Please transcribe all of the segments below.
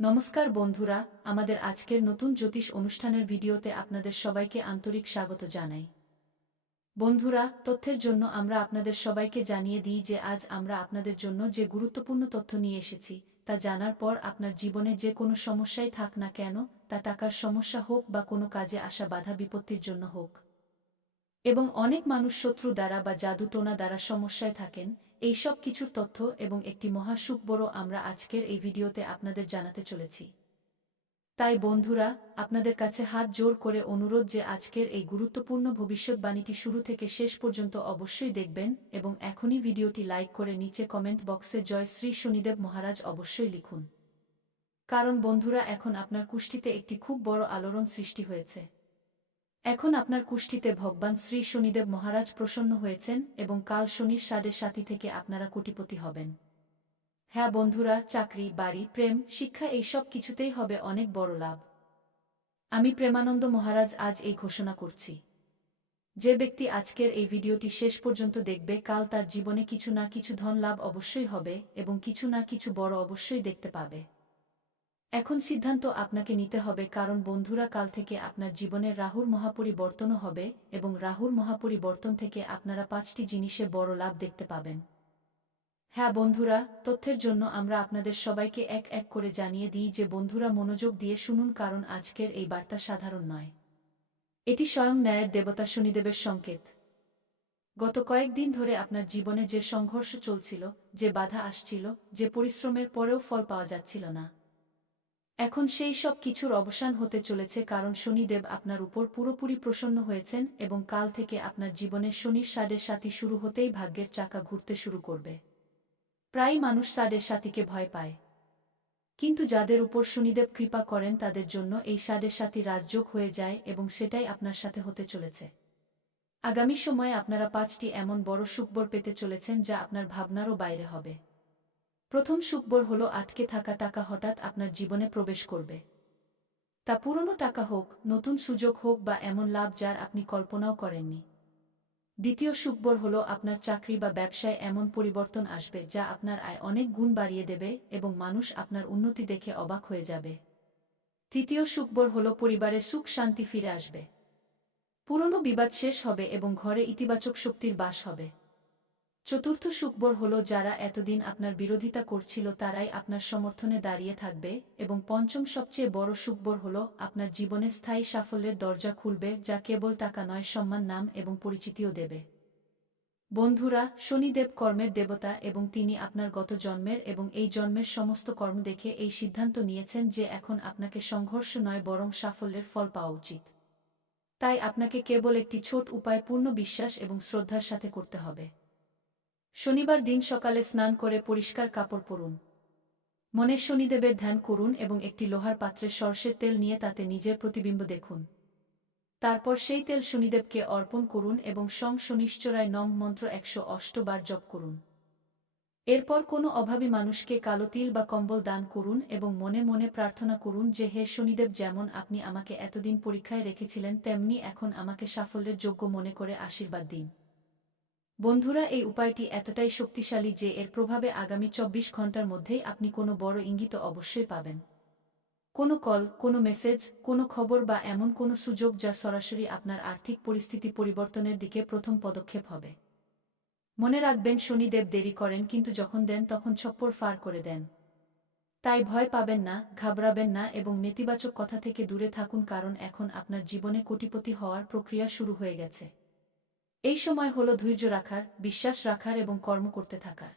নমস্কার বন্ধুরা, আমাদের আজকের নতুন জ্যোতিষ অনুষ্ঠানের ভিডিওতে আপনাদের সবাইকে আন্তরিক স্বাগত জানাই। বন্ধুরা, তথ্যের জন্য আমরা আপনাদের সবাইকে জানিয়ে দিই যে আজ আমরা আপনাদের জন্য যে গুরুত্বপূর্ণ তথ্য নিয়ে এসেছি, তা জানার পর আপনার জীবনে যে কোনো সমস্যাই থাক না কেন, তা টাকার সমস্যা হোক বা কোনো কাজে আসা বাধা বিপত্তির জন্য হোক। এবং অনেক মানুষ শত্রু দ্বারা বা জাদুটোনা দ্বারা সমস্যায় থাকেন এই সব কিছুর তথ্য এবং একটি মহাসুখ বড় আমরা আজকের এই ভিডিওতে আপনাদের জানাতে চলেছি। তাই বন্ধুরা, আপনাদের কাছে হাত জোর করে অনুরোধ যে আজকের এই গুরুত্বপূর্ণ ভবিষ্যৎবাণীটি শুরু থেকে শেষ পর্যন্ত অবশ্যই দেখবেন এবং এখনই ভিডিওটি লাইক করে নিচে কমেন্ট বক্সে জয় শ্রী শনিদেব মহারাজ অবশ্যই লিখুন। কারণ বন্ধুরা, এখন আপনার কুষ্টিতে একটি খুব বড় আলোড়ন সৃষ্টি হয়েছে। এখন আপনার কুষ্ঠিতে ভগবান শ্রী শনিদেব মহারাজ প্রসন্ন হয়েছেন এবং কাল শনির সাড়ে সাথী থেকে আপনারা কোটিপতি হবেন। হ্যাঁ বন্ধুরা, চাকরি, বাড়ি, প্রেম, শিক্ষা এই সব কিছুতেই হবে অনেক বড় লাভ। আমি প্রেমানন্দ মহারাজ আজ এই ঘোষণা করছি। যে ব্যক্তি আজকের এই ভিডিওটি শেষ পর্যন্ত দেখবে, কাল তার জীবনে কিছু না কিছু ধন লাভ অবশ্যই হবে এবং কিছু না কিছু বড় অবশ্যই দেখতে পাবে। এখন সিদ্ধান্ত আপনাকে নিতে হবে কারণ বন্ধুরা কাল থেকে আপনার জীবনের রাহুর মহাপরিবর্তনও হবে এবং রাহুর মহাপরিবর্তন থেকে আপনারা পাঁচটি জিনিসে বড় লাভ দেখতে পাবেন। হ্যাঁ বন্ধুরা, তথ্যের জন্য আমরা আপনাদের সবাইকে এক এক করে জানিয়ে দিই যে বন্ধুরা মনোযোগ দিয়ে শুনুন কারণ আজকের এই বার্তা সাধারণ নয়। এটি স্বয়ং ন্যায়ের দেবতা শনিদেবের সংকেত। গত কয়েকদিন ধরে আপনার জীবনে যে সংঘর্ষ চলছিল, যে বাধা আসছিল, যে পরিশ্রমের পরেও ফল পাওয়া যাচ্ছিল না এখন সেই সব কিছুর অবসান হতে চলেছে কারণ শনিদেব আপনার উপর পুরোপুরি প্রসন্ন হয়েছেন এবং কাল থেকে আপনার জীবনে শনির সাড়ে সাথী শুরু হতেই ভাগ্যের চাকা ঘুরতে শুরু করবে। প্রায় মানুষ সাড়ে সাথীকে ভয় পায়। কিন্তু যাদের উপর শনিদেব কৃপা করেন তাদের জন্য এই সাড়ে সাথী রাজযোগ হয়ে যায় এবং সেটাই আপনার সাথে হতে চলেছে। আগামী সময়ে আপনারা পাঁচটি এমন বড় সুখবর পেতে চলেছেন যা আপনার ভাবনারও বাইরে হবে। প্রথম সুখবর হল আটকে থাকা টাকা হঠাৎ আপনার জীবনে প্রবেশ করবে। তা পুরনো টাকা হোক, নতুন সুযোগ হোক বা এমন লাভ যার আপনি কল্পনাও করেননি। দ্বিতীয় সুখবর হল আপনার চাকরি বা ব্যবসায় এমন পরিবর্তন আসবে যা আপনার আয় অনেক গুণ বাড়িয়ে দেবে এবং মানুষ আপনার উন্নতি দেখে অবাক হয়ে যাবে। তৃতীয় সুখবর হল পরিবারের সুখ শান্তি ফিরে আসবে। পুরনো বিবাদ শেষ হবে এবং ঘরে ইতিবাচক শক্তির বাস হবে। চতুর্থ সুখবর হল, যারা এতদিন আপনার বিরোধিতা করছিল, তারাই আপনার সমর্থনে দাঁড়িয়ে থাকবে। এবং পঞ্চম সবচেয়ে বড় সুখবর হল, আপনার জীবনে স্থায়ী সাফল্যের দরজা খুলবে, যা কেবল টাকা নয়, সম্মান, নাম এবং পরিচিতিও দেবে। বন্ধুরা, শনিদেব কর্মের দেবতা এবং তিনি আপনার গত জন্মের এবং এই জন্মের সমস্ত কর্ম দেখে এই সিদ্ধান্ত নিয়েছেন যে এখন আপনাকে সংঘর্ষ নয়, বরং সাফল্যের ফল পাওয়া উচিত। তাই আপনাকে কেবল একটি ছোট উপায়, পূর্ণ বিশ্বাস এবং শ্রদ্ধার সাথে করতে হবে। শনিবার দিন সকালে স্নান করে পরিষ্কার কাপড় পরুন। মনে শনিদেবের ধ্যান করুন এবং একটি লোহার পাত্রে সর্ষের তেল নিয়ে তাতে নিজের প্রতিবিম্ব দেখুন। তারপর সেই তেল শনিদেবকে অর্পণ করুন এবং সং শনিশ্চরায় নং মন্ত্র একশো অষ্টবার জপ করুন। এরপর কোনো অভাবী মানুষকে কালো তিল বা কম্বল দান করুন এবং মনে মনে প্রার্থনা করুন যে, হে শনিদেব, যেমন আপনি আমাকে এতদিন পরীক্ষায় রেখেছিলেন, তেমনি এখন আমাকে সাফল্যের যোগ্য মনে করে আশীর্বাদ দিন। বন্ধুরা, এই উপায়টি এতটাই শক্তিশালী যে এর প্রভাবে আগামী চব্বিশ ঘণ্টার মধ্যেই আপনি কোনো বড় ইঙ্গিত অবশ্যই পাবেন। কোনো কল, কোনো মেসেজ, কোনো খবর বা এমন কোনো সুযোগ যা সরাসরি আপনার আর্থিক পরিস্থিতি পরিবর্তনের দিকে প্রথম পদক্ষেপ হবে। মনে রাখবেন, শনিদেব দেরি করেন, কিন্তু যখন দেন তখন ছপ্পর ফার করে দেন। তাই ভয় পাবেন না, ঘাবড়াবেন না এবং নেতিবাচক কথা থেকে দূরে থাকুন, কারণ এখন আপনার জীবনে কোটিপতি হওয়ার প্রক্রিয়া শুরু হয়ে গেছে। এই সময় হল ধৈর্য রাখার, বিশ্বাস রাখার এবং কর্ম করতে থাকার।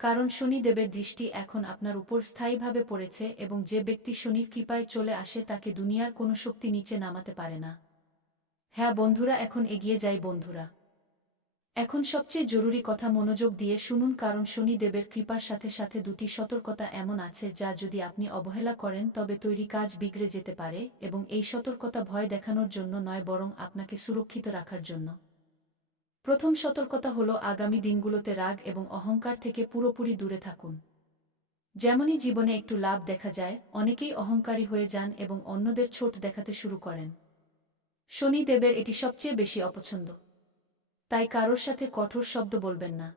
কারণ শনি দেবের দৃষ্টি এখন আপনার উপর স্থায়ীভাবে পড়েছে এবং যে ব্যক্তি শনির কৃপায় চলে আসে তাকে দুনিয়ার কোনো শক্তি নিচে নামাতে পারে না। হ্যাঁ বন্ধুরা, এখন এগিয়ে যাই বন্ধুরা। এখন সবচেয়ে জরুরি কথা মনোযোগ দিয়ে শুনুন, কারণ শনি দেবের কৃপার সাথে সাথে দুটি সতর্কতা এমন আছে যা যদি আপনি অবহেলা করেন তবে তৈরি কাজ বিগড়ে যেতে পারে এবং এই সতর্কতা ভয় দেখানোর জন্য নয়, বরং আপনাকে সুরক্ষিত রাখার জন্য। প্রথম সতর্কতা হল আগামী দিনগুলোতে রাগ এবং অহংকার থেকে পুরোপুরি দূরে থাকুন। যেমনই জীবনে একটু লাভ দেখা যায়, অনেকেই অহংকারী হয়ে যান এবং অন্যদের ছোট দেখাতে শুরু করেন। শনি দেবের এটি সবচেয়ে বেশি অপছন্দ। তাই কারোর সাথে কঠোর শব্দ বলবেন না।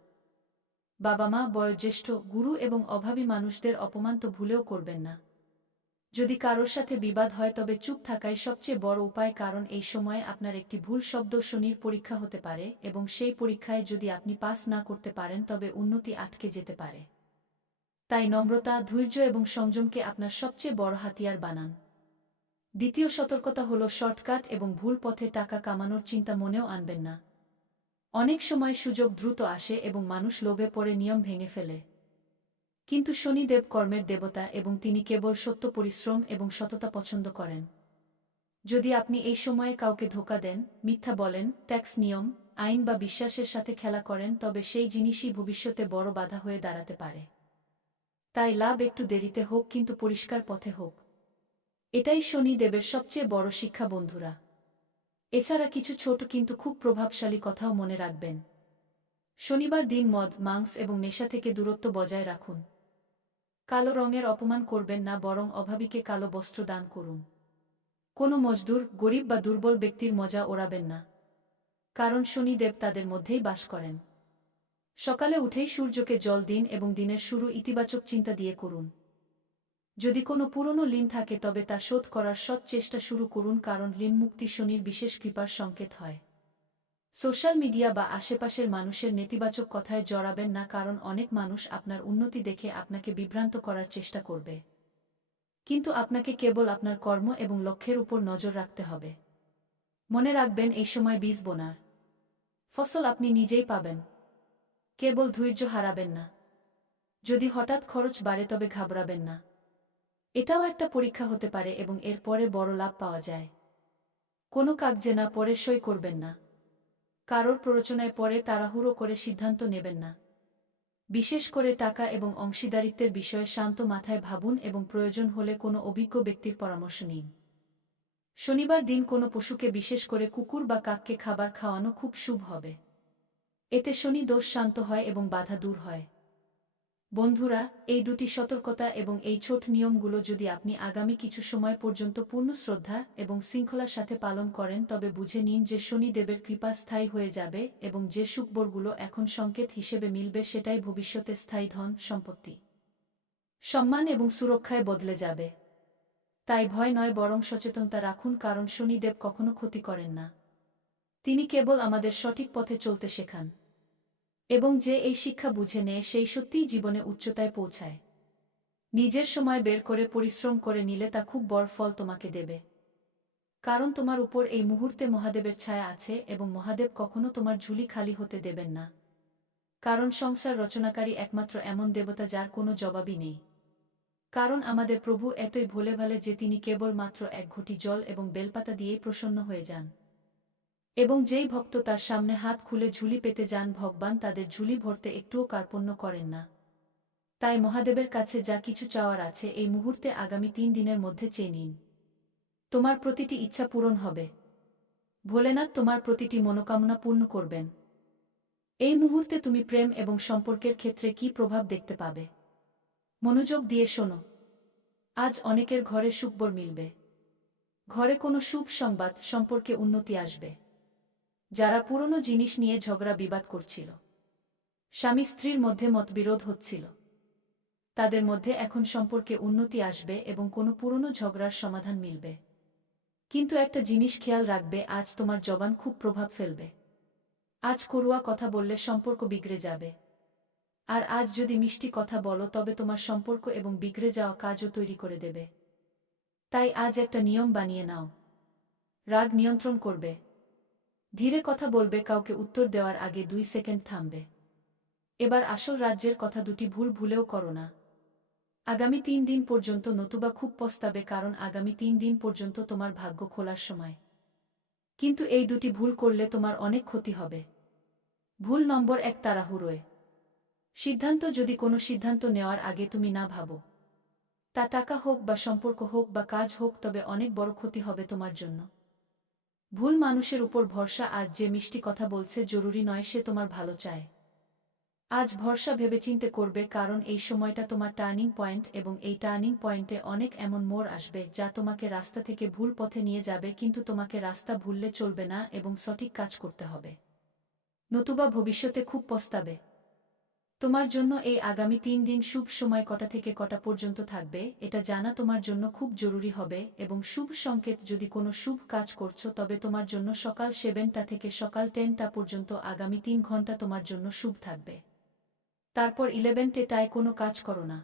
বাবা মা, বয়োজ্যেষ্ঠ, গুরু এবং অভাবী মানুষদের অপমান তো ভুলেও করবেন না। যদি কারোর সাথে বিবাদ হয় তবে চুপ থাকাই সবচেয়ে বড় উপায় কারণ এই সময়ে আপনার একটি ভুল শব্দ শনির পরীক্ষা হতে পারে এবং সেই পরীক্ষায় যদি আপনি পাস না করতে পারেন তবে উন্নতি আটকে যেতে পারে। তাই নম্রতা, ধৈর্য এবং সংযমকে আপনার সবচেয়ে বড় হাতিয়ার বানান। দ্বিতীয় সতর্কতা হল শর্টকাট এবং ভুল পথে টাকা কামানোর চিন্তা মনেও আনবেন না। অনেক সময় সুযোগ দ্রুত আসে এবং মানুষ লোভে পড়ে নিয়ম ভেঙে ফেলে। কিন্তু শনিদেব কর্মের দেবতা এবং তিনি কেবল সত্য পরিশ্রম এবং সততা পছন্দ করেন। যদি আপনি এই সময়ে কাউকে ধোকা দেন, মিথ্যা বলেন, ট্যাক্স, নিয়ম, আইন বা বিশ্বাসের সাথে খেলা করেন, তবে সেই জিনিসই ভবিষ্যতে বড় বাধা হয়ে দাঁড়াতে পারে। তাই লাভ একটু দেরিতে হোক কিন্তু পরিষ্কার পথে হোক। এটাই শনি দেবের সবচেয়ে বড় শিক্ষা বন্ধুরা। এছাড়া কিছু ছোট কিন্তু খুব প্রভাবশালী কথাও মনে রাখবেন। শনিবার দিন মদ, মাংস এবং নেশা থেকে দূরত্ব বজায় রাখুন। কালো রঙের অপমান করবেন না, বরং অভাবীকে কালো বস্ত্র দান করুন। কোনো মজদুর, গরিব বা দুর্বল ব্যক্তির মজা ওড়াবেন না। কারণ শনিদেব তাদের মধ্যেই বাস করেন। সকালে উঠেই সূর্যকে জল দিন এবং দিনের শুরু ইতিবাচক চিন্তা দিয়ে করুন। যদি কোনো পুরনো লিন থাকে, তবে তা শোধ করার সৎ চেষ্টা শুরু করুন, কারণ লিন মুক্তি শনির বিশেষ কৃপার সংকেত হয়। সোশ্যাল মিডিয়া বা আশেপাশের মানুষের নেতিবাচক কথায় জড়াবেন না কারণ অনেক মানুষ আপনার উন্নতি দেখে আপনাকে বিভ্রান্ত করার চেষ্টা করবে। কিন্তু আপনাকে কেবল আপনার কর্ম এবং লক্ষ্যের উপর নজর রাখতে হবে। মনে রাখবেন এই সময় বীজ বোনার। ফসল আপনি নিজেই পাবেন। কেবল ধৈর্য হারাবেন না। যদি হঠাৎ খরচ বাড়ে তবে ঘাবড়াবেন না। এটাও একটা পরীক্ষা হতে পারে এবং এর পরে বড় লাভ পাওয়া যায়। কোনো কাগজে না পরে সই করবেন না। কারোর প্ররোচনায় পরে তাড়াহুড়ো করে সিদ্ধান্ত নেবেন না। বিশেষ করে টাকা এবং অংশীদারিত্বের বিষয়ে শান্ত মাথায় ভাবুন এবং প্রয়োজন হলে কোনো অভিজ্ঞ ব্যক্তির পরামর্শ নিন। শনিবার দিন কোনো পশুকে বিশেষ করে কুকুর বা কাককে খাবার খাওয়ানো খুব শুভ হবে। এতে শনি দোষ শান্ত হয় এবং বাধা দূর হয়। বন্ধুরা, এই দুটি সতর্কতা এবং এই ছোট নিয়মগুলো যদি আপনি আগামী কিছু সময় পর্যন্ত পূর্ণ শ্রদ্ধা এবং শৃঙ্খলার সাথে পালন করেন, তবে বুঝে নিন যে শনি দেবের কৃপা স্থায়ী হয়ে যাবে এবং যে সুখবরগুলো এখন সংকেত হিসেবে মিলবে সেটাই ভবিষ্যতে স্থায়ী ধন সম্পত্তি। সম্মান এবং সুরক্ষায় বদলে যাবে। তাই ভয় নয়, বরং সচেতনতা রাখুন, কারণ শনিদেব কখনো ক্ষতি করেন না। তিনি কেবল আমাদের সঠিক পথে চলতে শেখান। এবং যে এই শিক্ষা বুঝে নেয়, সেই সত্যিই জীবনে উচ্চতায় পৌঁছায়। নিজের সময় বের করে পরিশ্রম করে নিলে তা খুব বড় ফল তোমাকে দেবে। কারণ তোমার উপর এই মুহূর্তে মহাদেবের ছায়া আছে এবং মহাদেব কখনো তোমার ঝুলি খালি হতে দেবেন না। কারণ সংসার রচনাকারী একমাত্র এমন দেবতা যার কোনো জবাবই নেই। কারণ আমাদের প্রভু এতই ভোলে ভালে যে তিনি কেবল মাত্র এক ঘটি জল এবং বেলপাতা দিয়েই প্রসন্ন হয়ে যান। এবং যেই ভক্ত তার সামনে হাত খুলে ঝুলি পেতে যান, ভগবান তাদের ঝুলি ভরতে একটুও কার্পণ্য করেন না। তাই মহাদেবের কাছে যা কিছু চাওয়ার আছে, এই মুহূর্তে আগামী তিন দিনের মধ্যে চেয়ে নিন। তোমার প্রতিটি ইচ্ছা পূরণ হবে। ভোলেনাথ তোমার প্রতিটি মনোকামনা পূর্ণ করবেন। এই মুহূর্তে তুমি প্রেম এবং সম্পর্কের ক্ষেত্রে কি প্রভাব দেখতে পাবে? মনোযোগ দিয়ে শোনো। আজ অনেকের ঘরে সুখবর মিলবে। ঘরে কোনো শুভ সংবাদ সম্পর্কে উন্নতি আসবে। যারা পুরনো জিনিস নিয়ে ঝগড়া বিবাদ করছিল। স্বামী স্ত্রীর মধ্যে মতবিরোধ হচ্ছিল। তাদের মধ্যে এখন সম্পর্কে উন্নতি আসবে এবং কোনো পুরনো ঝগড়ার সমাধান মিলবে। কিন্তু একটা জিনিস খেয়াল রাখবে, আজ তোমার জবান খুব প্রভাব ফেলবে। আজ করুয়া কথা বললে সম্পর্ক বিগড়ে যাবে। আর আজ যদি মিষ্টি কথা বলো, তবে তোমার সম্পর্ক এবং বিগড়ে যাওয়া কাজও তৈরি করে দেবে। তাই আজ একটা নিয়ম বানিয়ে নাও। রাগ নিয়ন্ত্রণ করবে। ধীরে কথা বলবে, কাউকে উত্তর দেওয়ার আগে দুই সেকেন্ড থামবে। এবার আসল রাজ্যের কথা দুটি ভুল ভুলেও করো না। আগামী তিন দিন পর্যন্ত নতুবা খুব পস্তাবে, কারণ আগামী তিন দিন পর্যন্ত তোমার ভাগ্য খোলার সময়। কিন্তু এই দুটি ভুল করলে তোমার অনেক ক্ষতি হবে। ভুল নম্বর এক, তাড়াহুড়োয়। সিদ্ধান্ত যদি কোনো সিদ্ধান্ত নেওয়ার আগে তুমি না ভাবো, তা টাকা হোক বা সম্পর্ক হোক বা কাজ হোক, তবে অনেক বড় ক্ষতি হবে তোমার জন্য। ভুল মানুষের উপর ভরসা আজ যে মিষ্টি কথা বলছে জরুরি নয়, সে তোমার ভালো চায়। আজ ভরসা ভেবেচিন্তে করবে, কারণ এই সময়টা তোমার টার্নিং পয়েন্ট এবং এই টার্নিং পয়েন্টে অনেক এমন মোড় আসবে যা তোমাকে রাস্তা থেকে ভুল পথে নিয়ে যাবে, কিন্তু তোমাকে রাস্তা ভুললে চলবে না এবং সঠিক কাজ করতে হবে। নতুবা ভবিষ্যতে খুব পস্তাবে। তোমার জন্য এই আগামী তিন দিন শুভ সময় কটা থেকে কটা পর্যন্ত থাকবে, এটা জানা তোমার জন্য খুব জরুরি হবে এবং শুভ সংকেত যদি কোনো শুভ কাজ করছ তবে তোমার জন্য সকাল সেভেনটা থেকে সকাল টেনটা পর্যন্ত আগামী তিন ঘণ্টা তোমার জন্য শুভ থাকবে। তারপর ইলেভেনটেটায় কোনো কাজ করো না।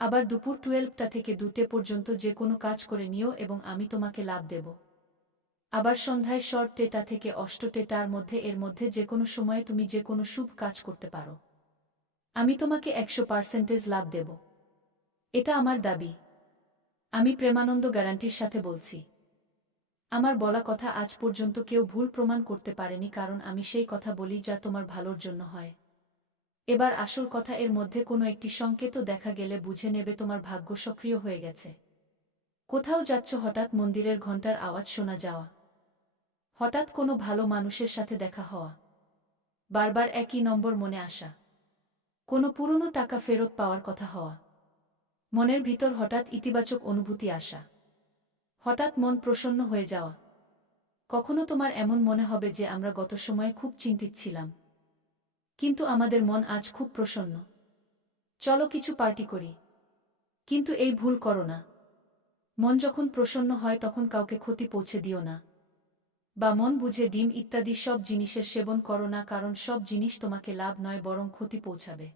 আবার দুপুর টুয়েলভটা থেকে দুটে পর্যন্ত যে কোনো কাজ করে নিও এবং আমি তোমাকে লাভ দেব। আবার সন্ধ্যায় শর্ট টেটা থেকে অষ্ট টেটার মধ্যে এর মধ্যে যে কোনো সময়ে তুমি যে কোনো শুভ কাজ করতে পারো। আমি তোমাকে একশো পার্সেন্টেজ লাভ দেব। এটা আমার দাবি। আমি প্রেমানন্দ গ্যারান্টির সাথে বলছি। আমার বলা কথা আজ পর্যন্ত কেউ ভুল প্রমাণ করতে পারেনি কারণ আমি সেই কথা বলি যা তোমার ভালোর জন্য হয়। এবার আসল কথা এর মধ্যে কোনো একটি সংকেতও দেখা গেলে বুঝে নেবে তোমার ভাগ্য সক্রিয় হয়ে গেছে। কোথাও যাচ্ছ হঠাৎ মন্দিরের ঘণ্টার আওয়াজ শোনা যাওয়া। হঠাৎ কোনো ভালো মানুষের সাথে দেখা হওয়া। বারবার একই নম্বর মনে আসা। কোনো পুরনো টাকা ফেরত পাওয়ার কথা হওয়া। মনের ভিতর হঠাৎ ইতিবাচক অনুভূতি আসা। হঠাৎ মন প্রসন্ন হয়ে যাওয়া। কখনো তোমার এমন মনে হবে যে আমরা গত সময়ে খুব চিন্তিত ছিলাম। কিন্তু আমাদের মন আজ খুব প্রসন্ন। চলো কিছু পার্টি করি। কিন্তু এই ভুল করো না। মন যখন প্রসন্ন হয় তখন কাউকে ক্ষতি পৌঁছে দিও না। বা মন বুঝে ডিম ইত্যাদি সব জিনিসের সেবন করো না, কারণ সব জিনিস তোমাকে লাভ নয়, বরং ক্ষতি পৌঁছাবে।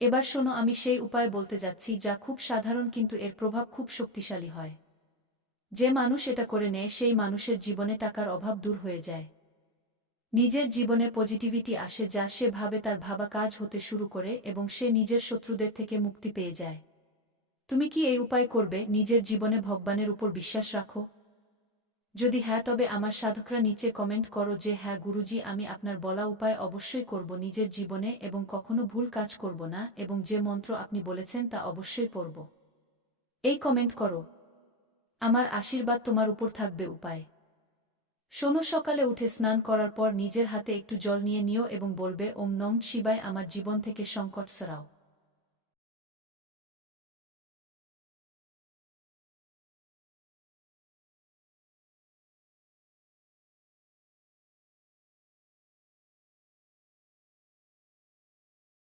এবার শোনো, আমি সেই উপায় বলতে যাচ্ছি, যা খুব সাধারণ কিন্তু এর প্রভাব খুব শক্তিশালী হয়। যে মানুষ এটা করে নেয়, সেই মানুষের জীবনে টাকার অভাব দূর হয়ে যায়। নিজের জীবনে পজিটিভিটি আসে, যা সে ভাবে তার ভাবা কাজ হতে শুরু করে এবং সে নিজের শত্রুদের থেকে মুক্তি পেয়ে যায়। তুমি কি এই উপায় করবে, নিজের জীবনে ভগবানের উপর বিশ্বাস রাখো? যদি হ্যাঁ তবে আমার সাধকরা নিচে কমেন্ট করো যে হ্যাঁ গুরুজি, আমি আপনার বলা উপায় অবশ্যই করব নিজের জীবনে এবং কখনো ভুল কাজ করব না এবং যে মন্ত্র আপনি বলেছেন তা অবশ্যই পড়ব। এই কমেন্ট করো। আমার আশীর্বাদ তোমার উপর থাকবে উপায়। শোনো, সকালে উঠে স্নান করার পর নিজের হাতে একটু জল নিয়ে নিও এবং বলবে, ওম নং শিবায়, আমার জীবন থেকে সংকট সরাও।